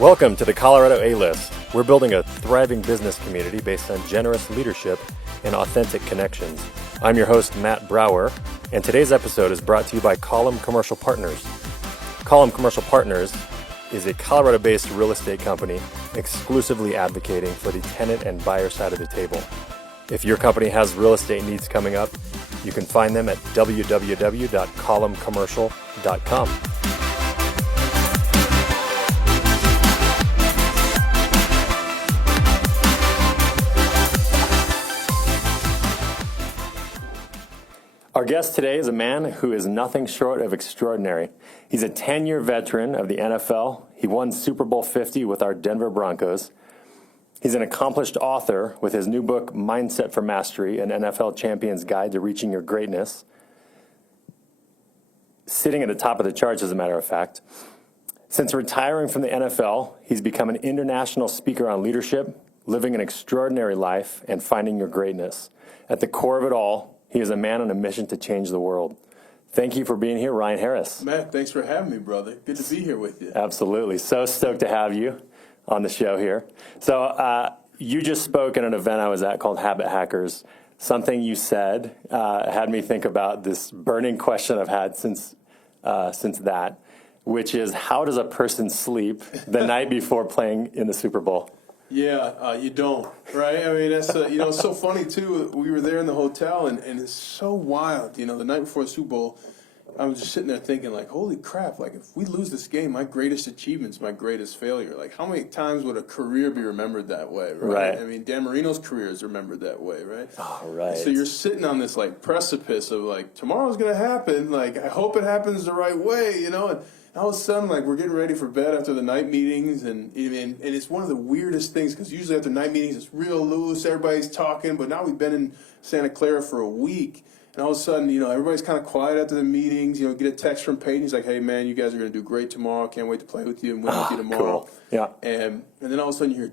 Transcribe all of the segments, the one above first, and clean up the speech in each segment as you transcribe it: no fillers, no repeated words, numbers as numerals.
Welcome to the Colorado A-List. We're building a thriving business community based on generous leadership and authentic connections. I'm your host, Matt Brower, and today's episode is brought to you by Column Commercial Partners. Column Commercial Partners is a Colorado-based real estate company exclusively advocating for the tenant and buyer side of the table. If your company has real estate needs coming up, you can find them at www.columncommercial.com. Our guest today is a man who is nothing short of extraordinary. He's a 10-year veteran of the NFL. He won Super Bowl 50 with our Denver Broncos. He's an accomplished author with his new book, Mindset for Mastery, an NFL Champion's Guide to Reaching Your Greatness. Sitting at the top of the charts, as a matter of fact. Since retiring from the NFL, he's become an international speaker on leadership, living an extraordinary life, and finding your greatness. At the core of it all, he is a man on a mission to change the world. Thank you for being here, Ryan Harris. Matt, thanks for having me, brother. Good to be here with you. Absolutely. So stoked to have you on the show here. So you just spoke at an event I was at called Habit Hackers. Something you said had me think about this burning question I've had since that, which is, how does a person sleep the night before playing in the Super Bowl? Yeah, you don't, right? I mean, that's, it's so funny, too. We were there in the hotel, and it's so wild. You know, the night before the Super Bowl, I was just sitting there thinking, like, holy crap, like, if we lose this game, my greatest achievement's my greatest failure. Like, how many times would a career be remembered that way, right? I mean, Dan Marino's career is remembered that way, right? Oh, right. So you're sitting on this, like, precipice of, like, tomorrow's going to happen. Like, I hope it happens the right way, you know? And all of a sudden, like, we're getting ready for bed after the night meetings, and it's one of the weirdest things, because usually after night meetings, it's real loose, everybody's talking, but now we've been in Santa Clara for a week, and all of a sudden, everybody's kind of quiet after the meetings. Get a text from Peyton. He's like, hey, man, you guys are going to do great tomorrow. Can't wait to play with you and win with you tomorrow. Cool. Yeah. And then all of a sudden, you hear,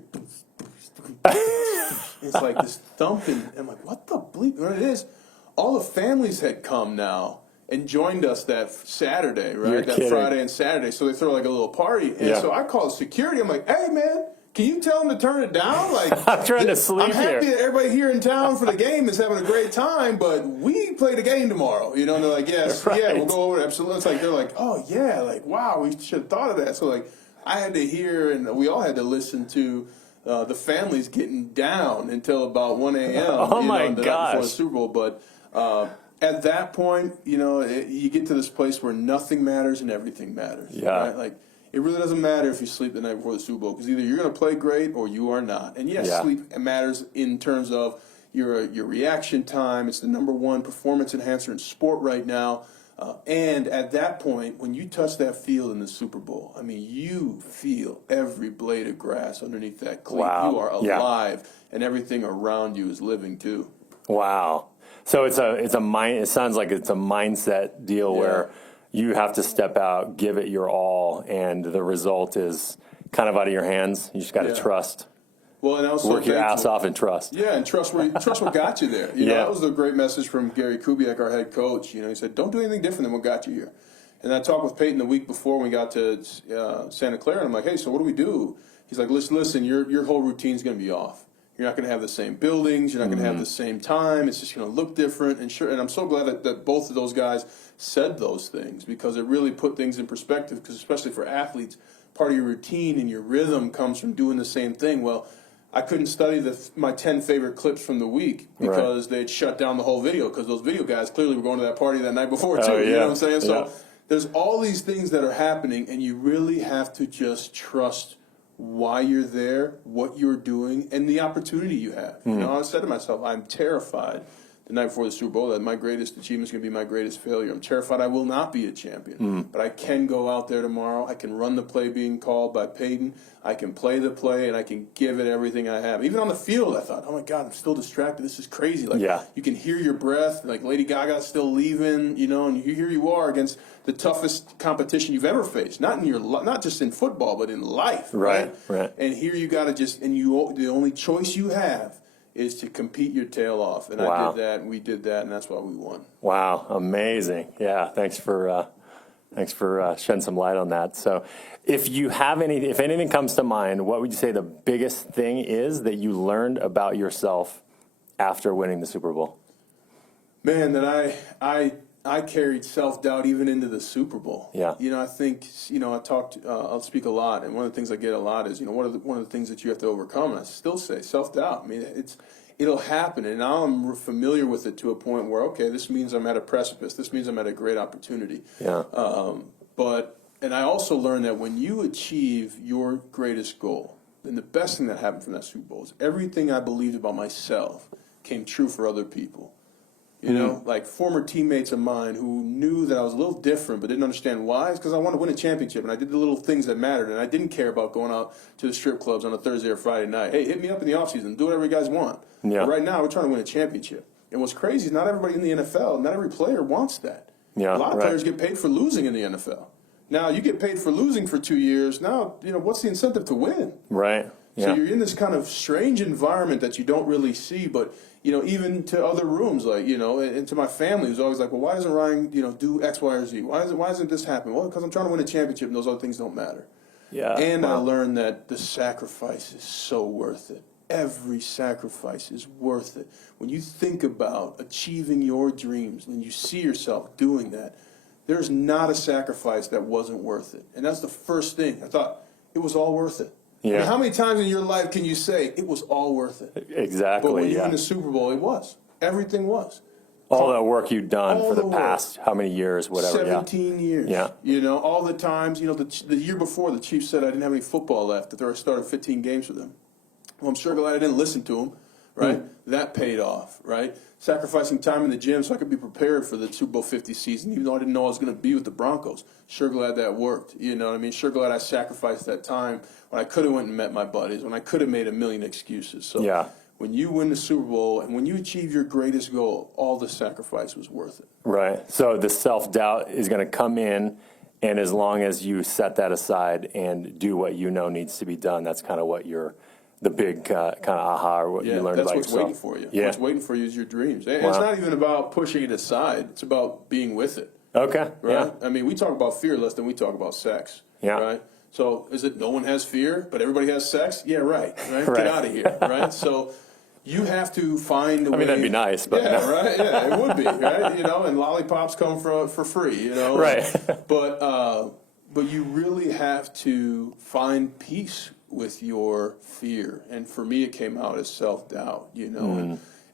it's like this thumping. I'm like, what the bleep? And it is, all the families had come now and joined us that Saturday, right? You're that kidding. Friday and Saturday. So they throw like a little party. And so I called security. I'm like, hey, man, can you tell them to turn it down? Like, I'm trying to sleep I'm happy here. that everybody here in town for the game is having a great time, but we play the game tomorrow. And they're like, yes, Right. yeah, we'll go over it. Absolutely. It's like, they're like, oh, yeah, like, wow, we should have thought of that. So, like, I had to hear, and we all had to listen to the families getting down until about 1 a.m. Oh, my the night gosh. before the Super Bowl. But at that point, you get to this place where nothing matters and everything matters. Yeah. Right? Like, it really doesn't matter if you sleep the night before the Super Bowl, because either you're going to play great or you are not. And yes, sleep matters in terms of your reaction time. It's the number one performance enhancer in sport right now. And at that point, when you touch that field in the Super Bowl, I mean, you feel every blade of grass underneath that cleat. Wow. You are alive, and everything around you is living too. Wow. So it's a mind. It sounds like it's a mindset deal where you have to step out, give it your all, and the result is kind of out of your hands. You just got to trust. Well, and also work your ass off and trust. Yeah, and trust what got you there. That was the great message from Gary Kubiak, our head coach. He said, don't do anything different than what got you here. And I talked with Peyton the week before when we got to Santa Clara, and I'm like, hey, so what do we do? He's like, listen, your whole routine's going to be off. You're not going to have the same buildings. You're not going to have the same time. It's just going to look different. And I'm so glad that both of those guys said those things, because it really put things in perspective, because especially for athletes, part of your routine and your rhythm comes from doing the same thing. Well, I couldn't study my 10 favorite clips from the week because they'd shut down the whole video, because those video guys clearly were going to that party that night before, too. You know what I'm saying? So there's all these things that are happening, and you really have to just trust why you're there, what you're doing, and the opportunity you have. I said to myself, I'm terrified the night before the Super Bowl that my greatest achievement is going to be my greatest failure. I'm terrified I will not be a champion. But I can go out there tomorrow. I can run the play being called by Peyton. I can play the play, and I can give it everything I have. Even on the field, I thought, oh, my God, I'm still distracted. This is crazy. Like, you can hear your breath. Like, Lady Gaga's still leaving, and here you are against the toughest competition you've ever faced. Not just in football, but in life. Right. And here you got to the only choice you have is to compete your tail off. And I did that, and we did that, and that's why we won. Wow, amazing. Yeah, thanks for Thanks for shedding some light on that. So if anything comes to mind, what would you say the biggest thing is that you learned about yourself after winning the Super Bowl? Man, that I carried self-doubt even into the Super Bowl. Yeah. I think, I'll speak a lot, and one of the things I get a lot is, one of the things that you have to overcome, and I still say self-doubt. I mean, it'll happen, and now I'm familiar with it to a point where, okay, this means I'm at a precipice. This means I'm at a great opportunity. Yeah. And I also learned that when you achieve your greatest goal, then the best thing that happened from that Super Bowl is everything I believed about myself came true for other people. Like former teammates of mine who knew that I was a little different but didn't understand why. It's because I wanted to win a championship, and I did the little things that mattered, and I didn't care about going out to the strip clubs on a Thursday or Friday night. Hey, hit me up in the offseason. Do whatever you guys want. Yeah. But right now, we're trying to win a championship. And what's crazy is not everybody in the NFL, not every player wants that. Yeah, a lot of players get paid for losing in the NFL. Now, you get paid for losing for 2 years. Now, what's the incentive to win? Right. Yeah. So you're in this kind of strange environment that you don't really see, but even to other rooms, like and to my family, who's always like, well, why doesn't Ryan, do X, Y, or Z? Why isn't this happen? Well, because I'm trying to win a championship, and those other things don't matter. Yeah. And wow. I learned that the sacrifice is so worth it. Every sacrifice is worth it. When you think about achieving your dreams and you see yourself doing that, there's not a sacrifice that wasn't worth it. And that's the first thing. I thought it was all worth it. Yeah. I mean, how many times in your life can you say it was all worth it? Exactly. But when you yeah. win the Super Bowl, it was. Everything was. All that work you've done All for the the past, how many years, whatever. 17 years. Yeah. All the times, the year before, the Chiefs said I didn't have any football left, that I started 15 games for them. Well, I'm sure glad I didn't listen to them, right? That paid off, right? Sacrificing time in the gym so I could be prepared for the Super Bowl 50 season, even though I didn't know I was going to be with the Broncos. Sure glad that worked, you know what I mean? Sure glad I sacrificed that time when I could have went and met my buddies, when I could have made a million excuses. So Yeah. when you win the Super Bowl and when you achieve your greatest goal, all the sacrifice was worth it. Right. So the self-doubt is going to come in, and as long as you set that aside and do what you know needs to be done, that's kind of what the big kind of aha or what you learned about yourself. That's what's waiting for you. Yeah. What's waiting for you is your dreams. And Wow. it's not even about pushing it aside. It's about being with it. Okay. Right? Yeah. I mean, we talk about fear less than we talk about sex. Yeah. Right? So is it no one has fear, but everybody has sex? Yeah, right. Right? Right. Get out of here. Right? So you have to find a way. I mean, that'd be nice, but yeah, no. right. Yeah, it would be, right? And lollipops come for free, Right. But you really have to find peace with your fear. And for me, it came out as self-doubt,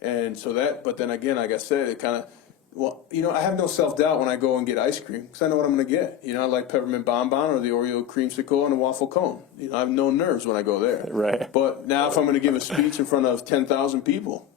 and so but then again, like I said, it kind of, I have no self-doubt when I go and get ice cream because I know what I'm going to get. I like peppermint bonbon or the Oreo creamsicle and a waffle cone. I have no nerves when I go there. Right. But now if I'm going to give a speech in front of 10,000 people,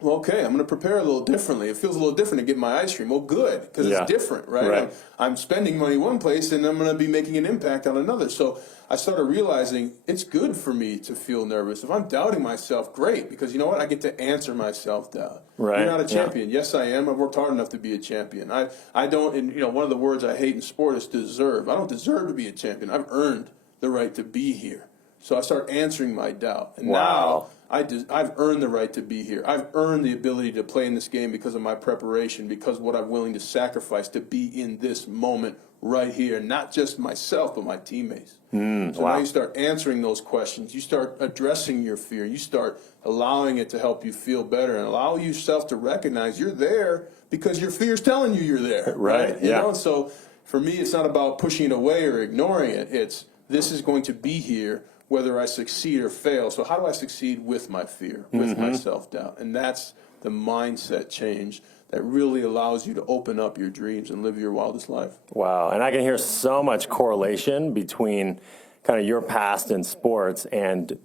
well, okay, I'm going to prepare a little differently. It feels a little different to get my ice cream. Well, good, because Yeah. it's different, right? Right. I'm spending money one place, and I'm going to be making an impact on another. So I started realizing it's good for me to feel nervous. If I'm doubting myself, great, because you know what? I get to answer my self-doubt. Right. You're not a Yeah. champion. Yes, I am. I've worked hard enough to be a champion. I don't, and one of the words I hate in sport is deserve. I don't deserve to be a champion. I've earned the right to be here. So I start answering my doubt. And Wow. now I've earned the right to be here. I've earned the ability to play in this game because of my preparation, because of what I'm willing to sacrifice to be in this moment right here, not just myself, but my teammates. So wow. now you start answering those questions. You start addressing your fear. You start allowing it to help you feel better and allow yourself to recognize you're there because your fear's telling you you're there. Right, You yeah. know? So for me, it's not about pushing it away or ignoring it. It's this is going to be here whether I succeed or fail. So how do I succeed with my fear, with my self-doubt? And that's the mindset change that really allows you to open up your dreams and live your wildest life. Wow. And I can hear so much correlation between kind of your past in sports and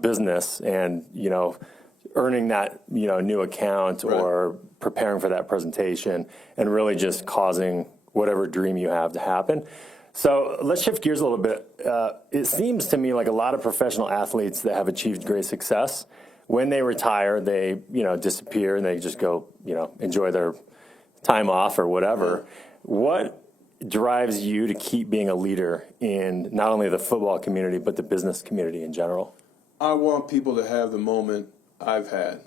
business and, earning that, new account Right. or preparing for that presentation and really just causing whatever dream you have to happen. So let's shift gears a little bit. It seems to me like a lot of professional athletes that have achieved great success, when they retire, they, disappear and they just go, enjoy their time off or whatever. What drives you to keep being a leader in not only the football community, but the business community in general? I want people to have the moment I've had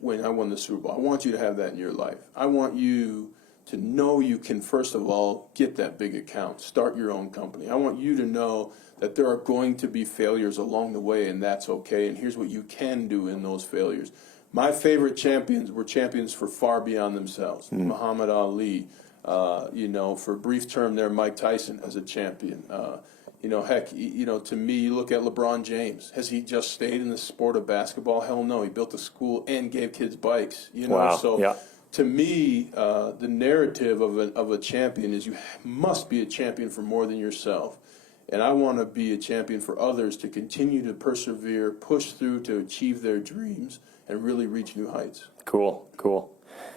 when I won the Super Bowl. I want you to have that in your life. I want you to know you can, first of all, get that big account, start your own company. I want you to know that there are going to be failures along the way, and that's okay. And here's what you can do in those failures. My favorite champions were champions for far beyond themselves. Muhammad Ali, for a brief term there, Mike Tyson as a champion. To me, you look at LeBron James. Has he just stayed in the sport of basketball? Hell no. He built a school and gave kids bikes. Wow. So yeah. To me, the narrative of a champion is you must be a champion for more than yourself. And I want to be a champion for others to continue to persevere, push through to achieve their dreams, and really reach new heights. Cool.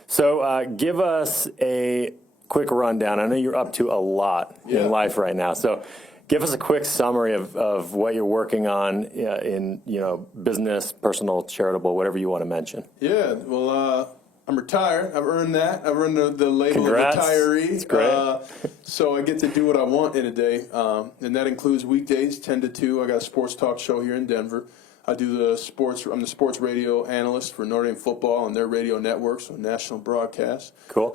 So give us a quick rundown. I know you're up to a lot in life right now. So give us a quick summary of what you're working on in business, personal, charitable, whatever you want to mention. Yeah, well, I'm retired. I've earned that. I've earned the label Congrats. of retiree. That's great. So I get to do what I want in a day, and that includes weekdays, 10 to 2. I got a sports talk show here in Denver. I do the sports. I'm the sports radio analyst for Notre Dame football and their radio network, so national broadcast. Cool.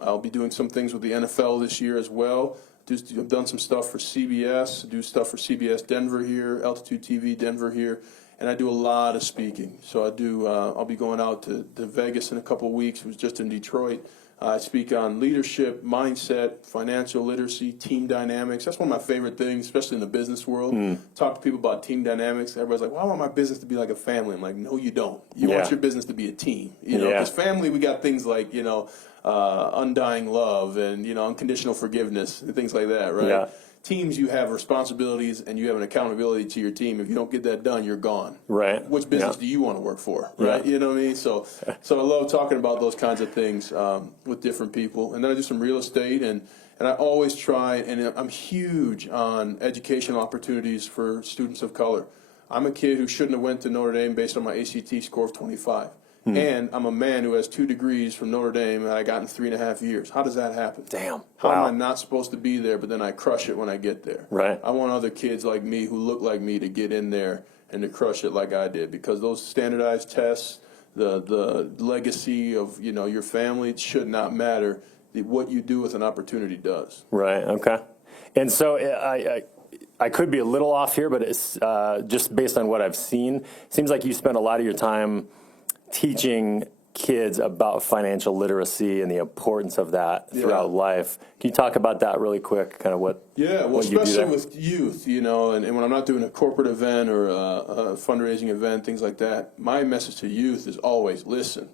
I'll be doing some things with the NFL this year as well. I've done some stuff for CBS. Do stuff for CBS Denver here, Altitude TV Denver here. And I do a lot of speaking. So I'll be going out to Vegas in a couple of weeks. I was just in Detroit. I speak on leadership, mindset, financial literacy, team dynamics. That's one of my favorite things, especially in the business world. Talk to people about team dynamics. Everybody's like, well, I want my business to be like a family. I'm like, no, you don't. You want your business to be a team. Because family, we got things like, undying love and, unconditional forgiveness and things like that, right? Yeah. Teams, you have responsibilities and you have an accountability to your team. If you don't get that done, you're gone. Right. Which business do you want to work for? Right. Yeah. You know what I mean? So I love talking about those kinds of things with different people. And then I do some real estate and I always try, and I'm huge on educational opportunities for students of color. I'm a kid who shouldn't have went to Notre Dame based on my ACT score of 25. And I'm a man who has 2 degrees from Notre Dame and I got in 3.5 years. How does that happen? Damn. How am I not supposed to be there, but then I crush it when I get there? Right. I want other kids like me who look like me to get in there and to crush it like I did, because those standardized tests, the legacy of your family should not matter. What you do with an opportunity does. Right. Okay. And so I could be a little off here, but it's just based on what I've seen. It seems like you spend a lot of your time teaching kids about financial literacy and the importance of that throughout life. Can you talk about that really quick, kind of what what especially with youth, and when I'm not doing a corporate event or a fundraising event, things like that, my message to youth is always, listen,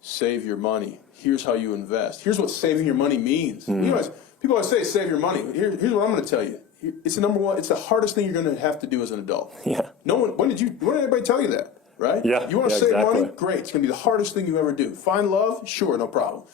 save your money. Here's how you invest. Here's what saving your money means. People always say save your money. Here's what I'm going to tell you. It's the number one. It's the hardest thing you're going to have to do as an adult. Yeah. When did anybody tell you that? Right? Yeah. You want to save exactly. money? Great. It's going to be the hardest thing you ever do. Find love? Sure, no problem.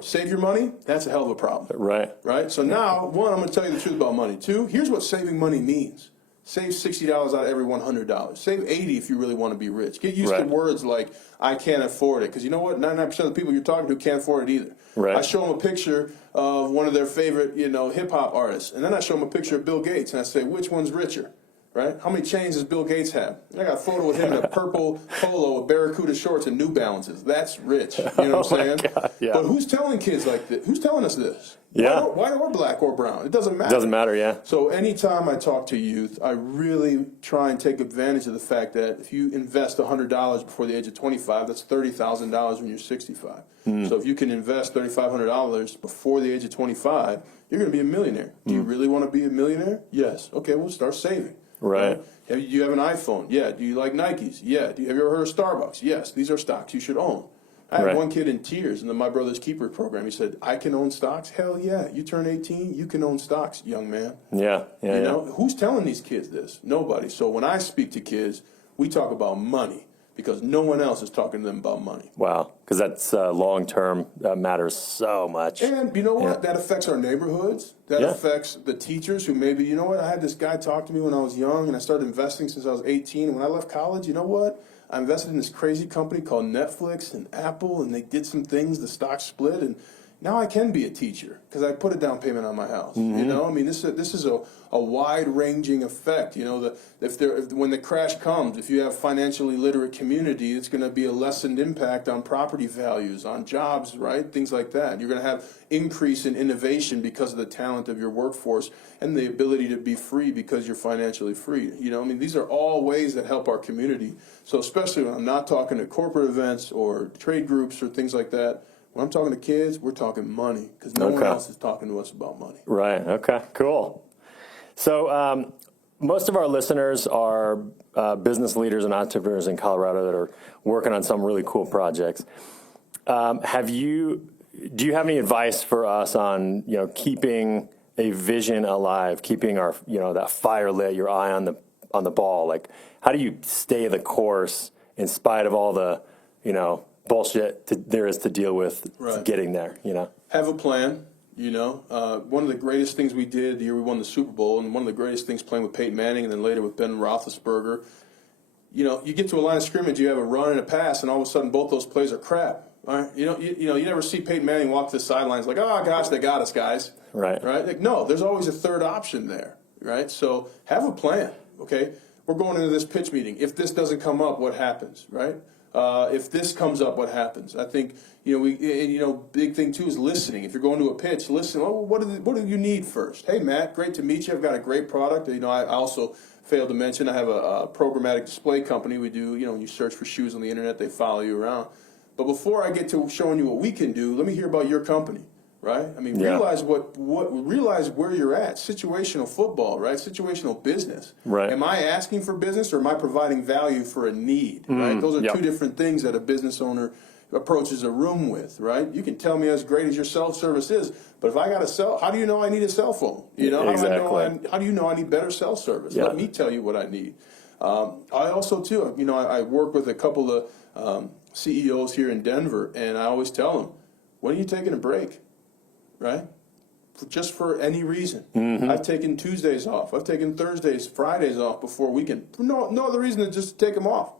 Save your money? That's a hell of a problem. Right. Right? So now, 1, I'm going to tell you the truth about money. 2, here's what saving money means. Save $60 out of every $100. Save $80 if you really want to be rich. Get used to words like, I can't afford it. Because you know what? 99% of the people you're talking to can't afford it either. Right. I show them a picture of one of their favorite, hip-hop artists. And then I show them a picture of Bill Gates. And I say, which one's richer? Right? How many chains does Bill Gates have? I got a photo with him in a purple polo with Barracuda shorts and New Balances. That's rich. You know what I'm saying? God, yeah. But who's telling kids like this? Who's telling us this? Yeah. White or black or brown? It doesn't matter. Doesn't matter, yeah. So anytime I talk to youth, I really try and take advantage of the fact that if you invest $100 before the age of 25, that's $30,000 when you're 65. So if you can invest $3,500 before the age of 25, you're going to be a millionaire. Do you really want to be a millionaire? Yes. Okay, we'll start saving. Right. Do you have an iPhone? Yeah. Do you like Nikes? Yeah. Have you ever heard of Starbucks? Yes. These are stocks you should own. I had one kid in tears in the My Brother's Keeper program. He said, I can own stocks? Hell yeah. You turn 18, you can own stocks, young man. Yeah. You know, who's telling these kids this? Nobody. So when I speak to kids, we talk about money because no one else is talking to them about money. Wow. Because that's long-term. That matters so much. And you know what? That affects our neighborhoods. That affects the teachers who maybe, you know what? I had this guy talk to me when I was young, and I started investing since I was 18. And when I left college, you know what? I invested in this crazy company called Netflix and Apple, and they did some things. The stock split, and now I can be a teacher because I put a down payment on my house. You know, I mean, this is a wide-ranging effect. You know, when the crash comes, if you have financially literate community, it's going to be a lessened impact on property values, on jobs, right? Things like that. You're going to have increase in innovation because of the talent of your workforce and the ability to be free because you're financially free. You know, I mean, these are all ways that help our community. So especially when I'm not talking to corporate events or trade groups or things like that, when I'm talking to kids, we're talking money because no one else is talking to us about money. Right. Okay. Cool. So most of our listeners are business leaders and entrepreneurs in Colorado that are working on some really cool projects. Do you have any advice for us on, you know, keeping a vision alive, keeping our, you know, that fire lit, your eye on the ball? Like, how do you stay the course in spite of all the, you know, bullshit there is to deal with getting there, you know? Have a plan, you know. One of the greatest things we did the year we won the Super Bowl, and one of the greatest things playing with Peyton Manning and then later with Ben Roethlisberger, you know, you get to a line of scrimmage, you have a run and a pass, and all of a sudden both those plays are crap. All right? You never see Peyton Manning walk to the sidelines like, oh, gosh, they got us, guys. Right? Like, no, there's always a third option there, right? So have a plan, okay? We're going into this pitch meeting. If this doesn't come up, what happens, right? If this comes up, what happens? I think, big thing too is listening. If you're going to a pitch, listen. Oh, what do you need first? Hey, Matt, great to meet you. I've got a great product. You know, I also failed to mention I have a programmatic display company. We do, you know, when you search for shoes on the internet, they follow you around. But before I get to showing you what we can do, let me hear about your company. Right? I mean, realize realize where you're at. Situational football, right? Situational business. Right. Am I asking for business or am I providing value for a need? Right? Those are two different things that a business owner approaches a room with, right? You can tell me as great as your cell service is, but if I got how do you know I need a cell phone? You know, how do you know I need better cell service? Let me tell you what I need. I also too, you know, I work with a couple of CEOs here in Denver, and I always tell them, when are you taking a break? Right? Just for any reason. I've taken Tuesdays off. I've taken Thursdays, Fridays off before weekend. No other reason than just to take them off.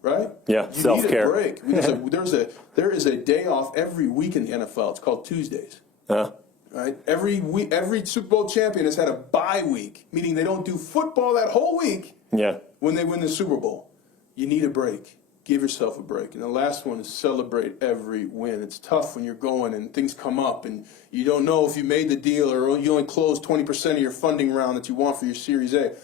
Right? Yeah, you self-care. Need a break. There is a day off every week in the NFL. It's called Tuesdays. Right? Every Super Bowl champion has had a bye week, meaning they don't do football that whole week. Yeah. When they win the Super Bowl, you need a break. Give yourself a break. And the last one is celebrate every win. It's tough when you're going and things come up and you don't know if you made the deal or you only closed 20% of your funding round that you want for your Series A.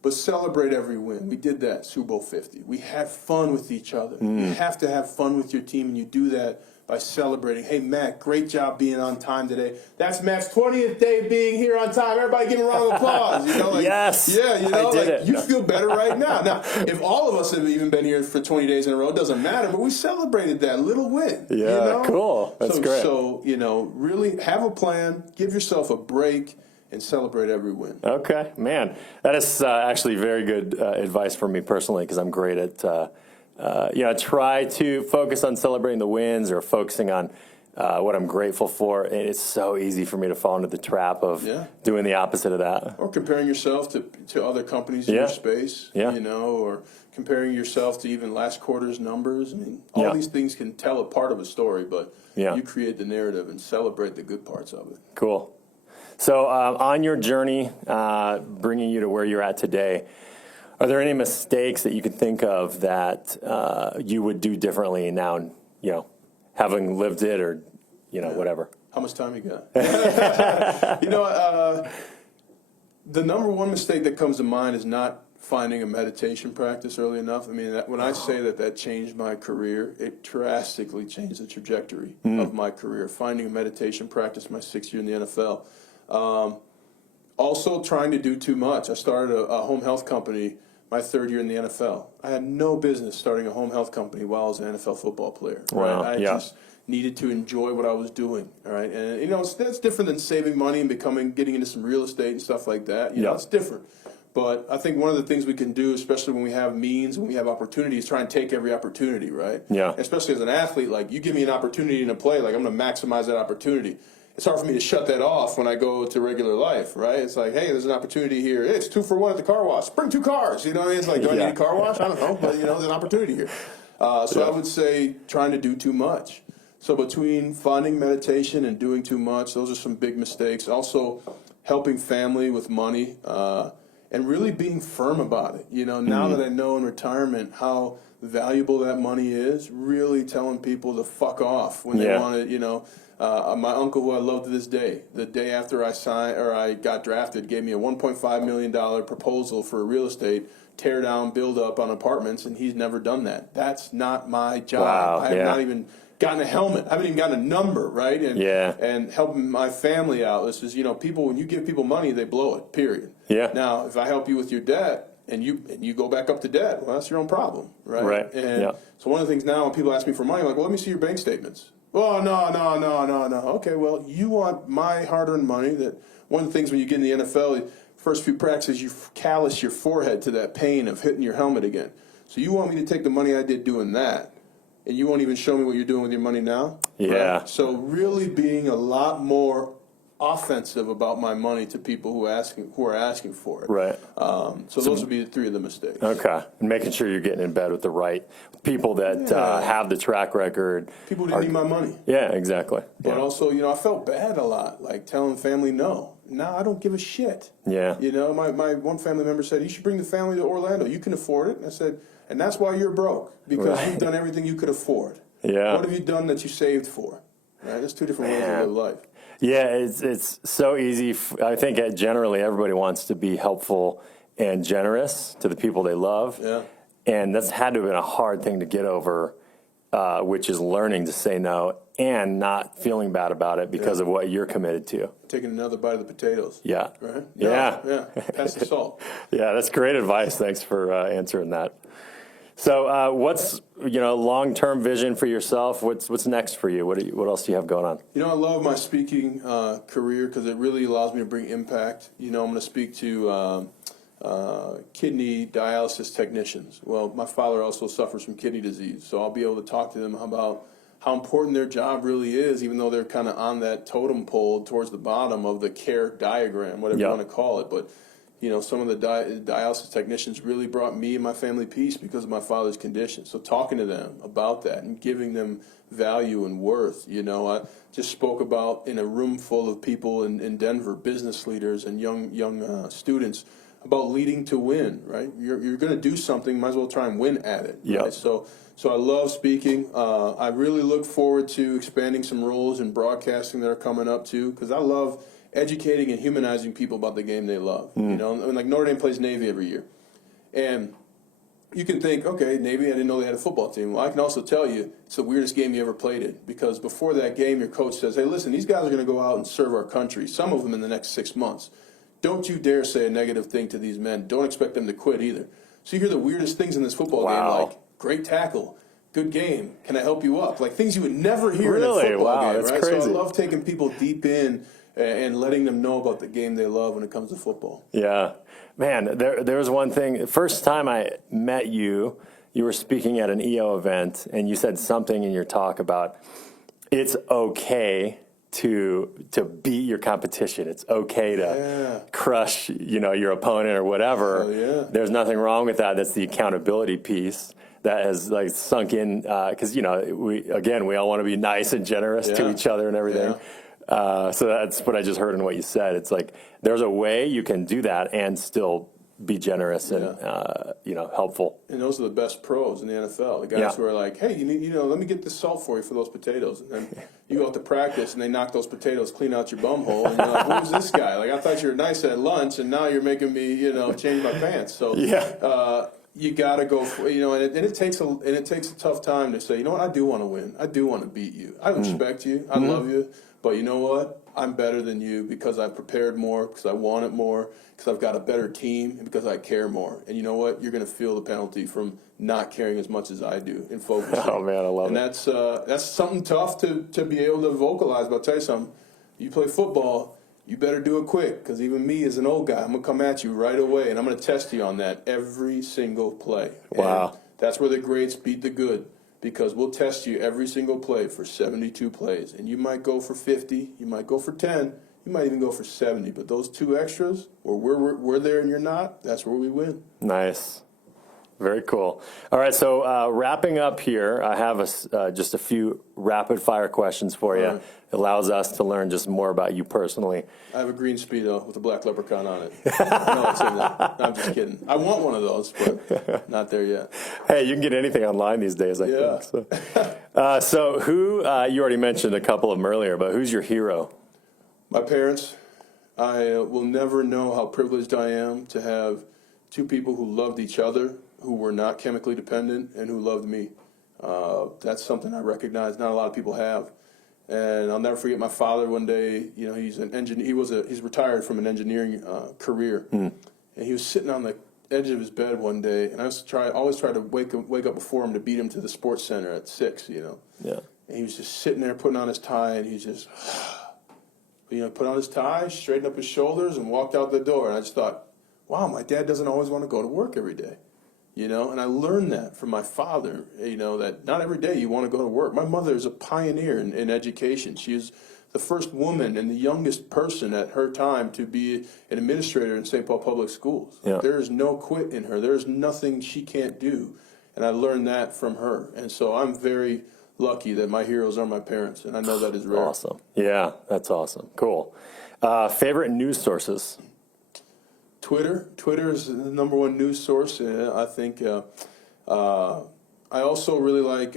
But celebrate every win. We did that Super Bowl 50. We had fun with each other. You have to have fun with your team, and you do that by celebrating. Hey, Matt, great job being on time today. That's Matt's 20th day being here on time. Everybody give him a round of applause. You know, like, yes. Yeah, you know, like, you feel better right now. Now, if all of us have even been here for 20 days in a row, it doesn't matter, but we celebrated that little win. Yeah, you know? Cool. That's great. So, you know, really have a plan, give yourself a break, and celebrate every win. Okay, man. That is actually very good advice for me personally, because I'm great at try to focus on celebrating the wins or focusing on what I'm grateful for. And it's so easy for me to fall into the trap of doing the opposite of that. Or comparing yourself to other companies in your space, you know, or comparing yourself to even last quarter's numbers. I mean, all these things can tell a part of a story, but you create the narrative and celebrate the good parts of it. Cool. So on your journey, bringing you to where you're at today, are there any mistakes that you can think of that you would do differently now, you know, having lived it or, you know, whatever? How much time you got? You know, the number one mistake that comes to mind is not finding a meditation practice early enough. I mean, when I say that changed my career, it drastically changed the trajectory of my career. Finding a meditation practice my 6th year in the NFL. Also trying to do too much. I started a home health company my 3rd year in the NFL. I had no business starting a home health company while I was an NFL football player. Wow. Right? I just needed to enjoy what I was doing. All right. And, you know, that's different than saving money and getting into some real estate and stuff like that. You know, it's different. But I think one of the things we can do, especially when we have means, when we have opportunities, try and take every opportunity, right? Yeah. Especially as an athlete, like you give me an opportunity in a play, like I'm going to maximize that opportunity. It's hard for me to shut that off when I go to regular life, right? It's like, hey, there's an opportunity here. It's 2 for 1 at the car wash. Bring 2 cars. You know what I mean? It's like, do I need a car wash? I don't know. But, you know, there's an opportunity here. So I would say trying to do too much. So between finding meditation and doing too much, those are some big mistakes. Also, helping family with money, and really being firm about it. You know, now that I know in retirement how valuable that money is, really telling people to fuck off when they want to, you know. My uncle, who I love to this day, the day after I got drafted, gave me a $1.5 million proposal for real estate, tear down, build up on apartments, and he's never done that. That's not my job. Wow, I have not even gotten a helmet. I haven't even gotten a number, right? And helping my family out. This is, you know, people, when you give people money, they blow it, period. Yeah. Now, if I help you with your debt and you go back up to debt, well, that's your own problem, right? Right. And so one of the things now when people ask me for money, I'm like, well, let me see your bank statements. Oh, no. Okay, well, you want my hard-earned money. That one of the things when you get in the NFL, first few practices, you callous your forehead to that pain of hitting your helmet again. So you want me to take the money I did doing that, and you won't even show me what you're doing with your money now? Yeah. Right? So really being a lot more offensive about my money to people who are asking for it. Right. So those would be three of the mistakes. Okay. And making sure you're getting in bed with the right people that have the track record. People who didn't need my money. Yeah, exactly. But also, you know, I felt bad a lot, like telling family no. Now I don't give a shit. Yeah. You know, my one family member said, you should bring the family to Orlando. You can afford it. And I said, and that's why you're broke, because you've done everything you could afford. Yeah. What have you done that you saved for? Right? There's two different ways to live life. Yeah, it's so easy. I think generally everybody wants to be helpful and generous to the people they love. Yeah. And that's had to have been a hard thing to get over, which is learning to say no and not feeling bad about it because of what you're committed to. Taking another bite of the potatoes. Yeah. Right? Yeah. Pass the salt. Yeah, that's great advice. Thanks for answering that. So, what's long-term vision for yourself? What's next for you? What else do you have going on? You know, I love my speaking career because it really allows me to bring impact. You know, I'm going to speak to kidney dialysis technicians. Well, my father also suffers from kidney disease, so I'll be able to talk to them about how important their job really is, even though they're kind of on that totem pole towards the bottom of the care diagram, whatever you want to call it. But you know, some of the dialysis technicians really brought me and my family peace because of my father's condition. So talking to them about that and giving them value and worth. You know, I just spoke about in a room full of people in Denver, business leaders and young students, about leading to win, right? You're going to do something, might as well try and win at it. Yeah. Right? So I love speaking. I really look forward to expanding some roles in broadcasting that are coming up too, because I love educating and humanizing people about the game they love. You know, I mean, like Notre Dame plays Navy every year. And you can think, okay, Navy, I didn't know they had a football team. Well, I can also tell you it's the weirdest game you ever played in, because before that game, your coach says, hey, listen, these guys are going to go out and serve our country, some of them in the next 6 months. Don't you dare say a negative thing to these men. Don't expect them to quit either. So you hear the weirdest things in this football game, like great tackle, good game, can I help you up? Like things you would never hear in a football game, that's right? crazy. So I love taking people deep in and letting them know about the game they love when it comes to football. Yeah. Man, there was one thing. The first time I met you, you were speaking at an EO event, and you said something in your talk about it's okay to beat your competition. It's okay to crush, your opponent or whatever. There's nothing wrong with that. That's the accountability piece that has sunk in because we all want to be nice and generous to each other and everything. So that's what I just heard in what you said. It's like there's a way you can do that and still be generous and helpful. And those are the best pros in the NFL. The guys who are like, hey, let me get this salt for you for those potatoes. And then you go out to practice and they knock those potatoes clean out your bum hole. And you're like, who's this guy? Like, I thought you were nice at lunch, and now you're making me, change my pants. So you got to go for, and it takes a tough time to say, you know what, I do want to win. I do want to beat you. I respect you. I love you. But you know what? I'm better than you because I've prepared more, because I want it more, because I've got a better team, and because I care more. And you know what? You're going to feel the penalty from not caring as much as I do and focusing. Oh, man, I love it. And that's something tough to be able to vocalize. But I'll tell you something. You play football, you better do it quick, because even me as an old guy, I'm going to come at you right away, and I'm going to test you on that every single play. Wow. And that's where the greats beat the good. Because we'll test you every single play for 72 plays. And you might go for 50, you might go for 10, you might even go for 70. But those two extras, where we're there and you're not, that's where we win. Nice. Very cool. All right, so wrapping up here, I have just a few rapid fire questions for you. right. It allows us to learn just more about you personally. I have a green Speedo with a black leprechaun on it. No, it's in there. No, I'm just kidding. I want one of those, but not there yet. Hey, you can get anything online these days, I Yeah. think. So who, you already mentioned a couple of them earlier, but who's your hero? My parents. I will never know how privileged I am to have two people who loved each other, who were not chemically dependent, and who loved me. That's something I recognize not a lot of people have. And I'll never forget my father one day. You know, he's an engineer. He's retired from an engineering career, and he was sitting on the edge of his bed one day, and I always try to wake up before him to beat him to the sports center at 6. You know, Yeah. and he was just sitting there putting on his tie, and he just, put on his tie, straightened up his shoulders, and walked out the door. And I just thought, wow, my dad doesn't always want to go to work every day. And I learned that from my father, that not every day you want to go to work. My mother is a pioneer in education. She is the first woman and the youngest person at her time to be an administrator in St. Paul Public Schools. Yeah. There is no quit in her. There is nothing she can't do. And I learned that from her. And so I'm very lucky that my heroes are my parents, and I know that is rare. Awesome. Yeah, that's awesome. Cool. Favorite news sources? Twitter is the number one news source. I think I also really like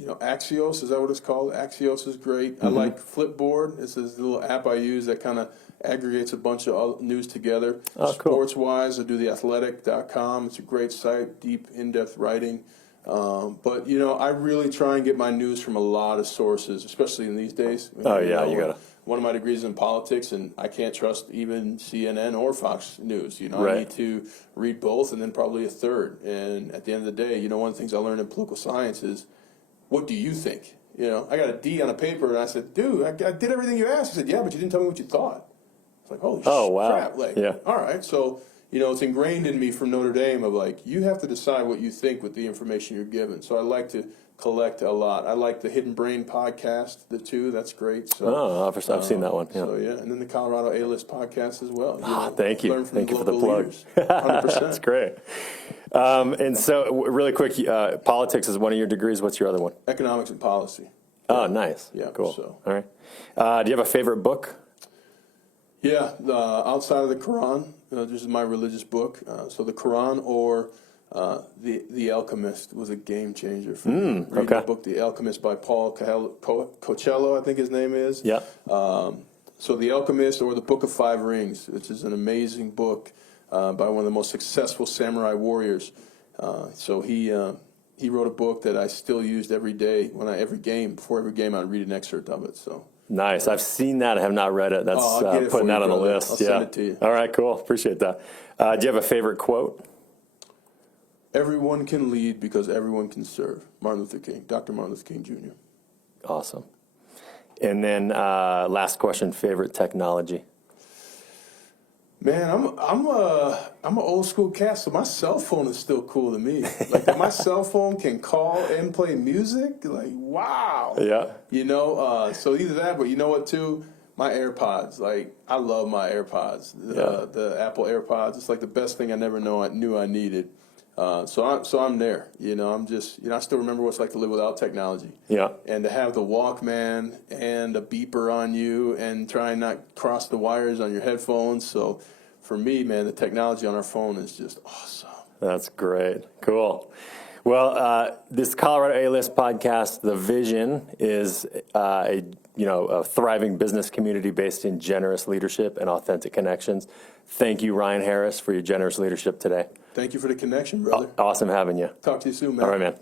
Axios. Is that what it's called? Axios is great. I like Flipboard. It's this little app I use that kind of aggregates a bunch of news together. Oh, cool. Sports-wise, I do theathletic.com. It's a great site, deep, in-depth writing. But I really try and get my news from a lot of sources, especially in these days. Oh, yeah, you gotta. One of my degrees is in politics, and I can't trust even CNN or Fox News. Right. I need to read both, and then probably a third. And at the end of the day, one of the things I learned in political science is, what do you think? I got a D on a paper, and I said, dude, I did everything you asked. He said, yeah, but you didn't tell me what you thought. It's like, holy wow. crap. Yeah. All right, so it's ingrained in me from Notre Dame of you have to decide what you think with the information you're given. So I like to collect a lot. I like the Hidden Brain podcast, the two. That's great. So, I've seen that one. Yeah. So and then the Colorado A-List podcast as well. Thank you. Learn from Thank you for the local plug. leaders. 100%. That's great. And so, really quick, politics is one of your degrees. What's your other one? Economics and policy. Oh, nice. Yeah, Cool. so. All right. Do you have a favorite book? Yeah, outside of the Quran, this is my religious book. So the Quran or the Alchemist was a game changer for me. Reading the book The Alchemist by Paul Coelho, I think his name is. Yeah. So The Alchemist or The Book of Five Rings, which is an amazing book by one of the most successful samurai warriors. So he wrote a book that I still used every day before every game I'd read an excerpt of it. So. Nice. I've seen that. I have not read it. That's putting that on the list. I'll send it to you. All right, cool. Appreciate that. Do you have a favorite quote? Everyone can lead because everyone can serve. Martin Luther King, Dr. Martin Luther King Jr. Awesome. And then last question, favorite technology? Man, I'm an old school cat, so my cell phone is still cool to me. Like that my cell phone can call and play music. Like, wow. Yeah. So either that, but you know what too? My AirPods. Like, I love my AirPods. The Apple AirPods. It's like the best thing I never knew I needed. So I'm there. I'm just, I still remember what it's like to live without technology. Yeah. And to have the Walkman and a beeper on you and try and not cross the wires on your headphones. So for me, man, the technology on our phone is just awesome. That's great. Cool. Well, this Colorado A-List podcast, the vision is a thriving business community based in generous leadership and authentic connections. Thank you, Ryan Harris, for your generous leadership today. Thank you for the connection, brother. Awesome having you. Talk to you soon, man. All right, man.